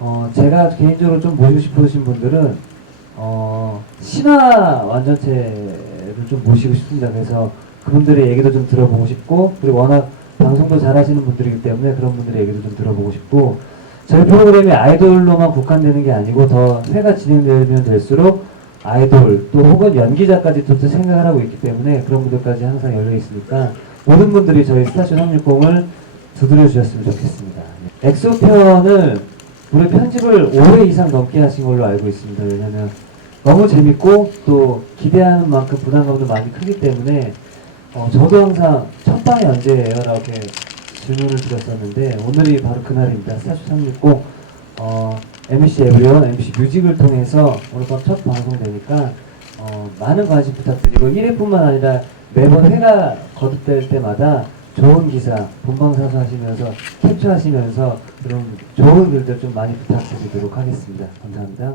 어, 제가 개인적으로 좀 모시고 싶으신 분들은 어, 신화 완전체를 좀 모시고 싶습니다. 그래서 그분들의 얘기도 좀 들어보고 싶고 그리고 워낙 방송도 잘하시는 분들이기 때문에 그런 분들의 얘기도 좀 들어보고 싶고 저희 프로그램이 아이돌로만 국한되는 게 아니고 더 회가 진행되면 될수록 아이돌 또 혹은 연기자까지 또 생각을 하고 있기 때문에 그런 분들까지 항상 열려 있으니까 모든 분들이 저희 스타쇼 360을 두드려 주셨으면 좋겠습니다. 엑소편을 우리 편집을 5회 이상 넘게 하신 걸로 알고 있습니다. 왜냐면 너무 재밌고 또 기대하는 만큼 부담감도 많이 크기 때문에 어, 저도 항상 첫 방이 언제예요? 라고 질문을 드렸었는데 오늘이 바로 그날입니다. 스타쇼 360 어, MBC 에브리온, MBC 뮤직을 통해서 오늘 밤 첫 방송되니까 어, 많은 관심 부탁드리고 1회뿐만 아니라 매번 회가 거듭될 때마다 좋은 기사 본방사수 하시면서 캡처하시면서 그런 좋은 글들 좀 많이 부탁드리도록 하겠습니다. 감사합니다.